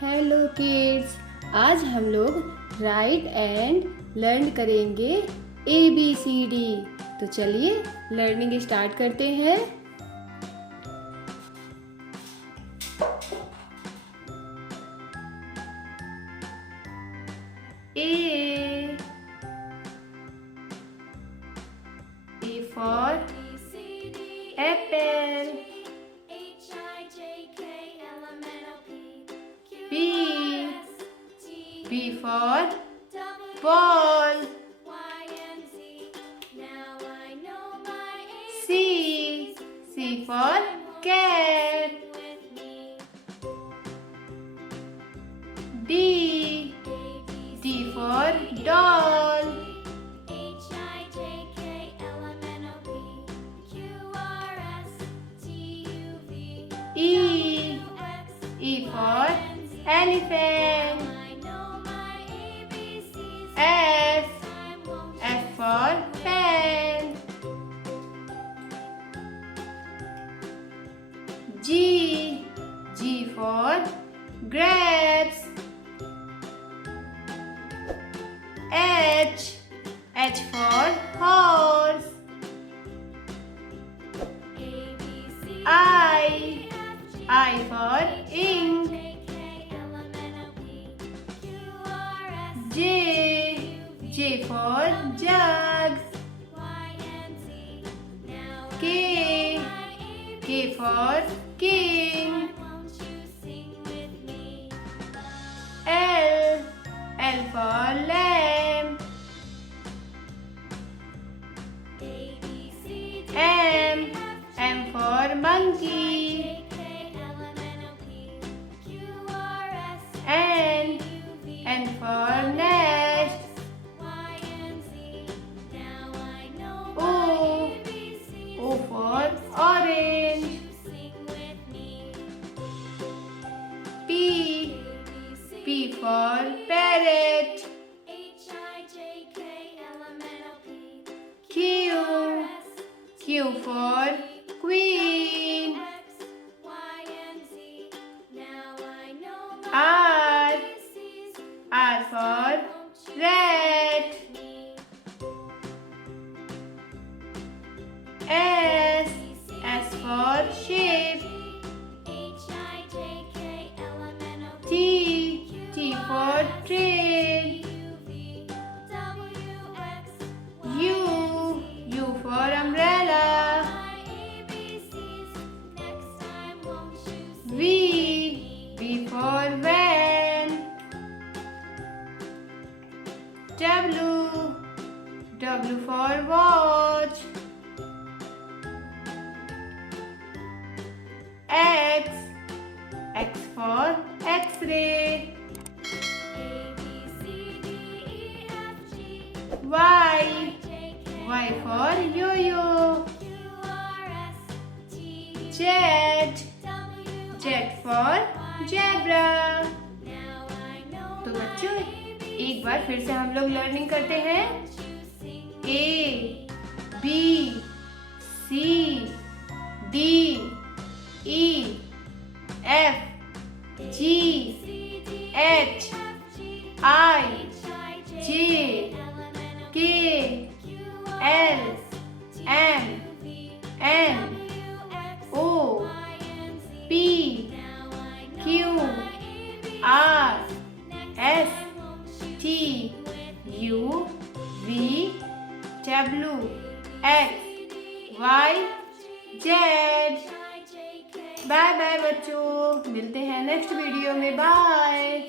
Hello kids, आज हम लोग राइट एंड लर्न करेंगे ABCD। तो चलिए लर्निंग स्टार्ट करते हैं। A for apple, B for ball, C for cat, D for doll, E for elephant, F for pen, G for grapes, H for horse, I for ink, J for jug, K for king, L for lamb, M for monkey, N for nest, O for orange, P for parrot, Q for queen, R for rat, S for sheep, T for tree, U for umbrella, V for van, W for watch, X for X-ray, Y for yo-yo, Z for zebra। तो बच्चों एक बार फिर से हम लोग learning करते हैं। A B C D E F G H I J K L M N O P Q R S T U V W X Y Z। Bye bye बच्चों, मिलते हैं नेक्स्ट वीडियो में। Bye.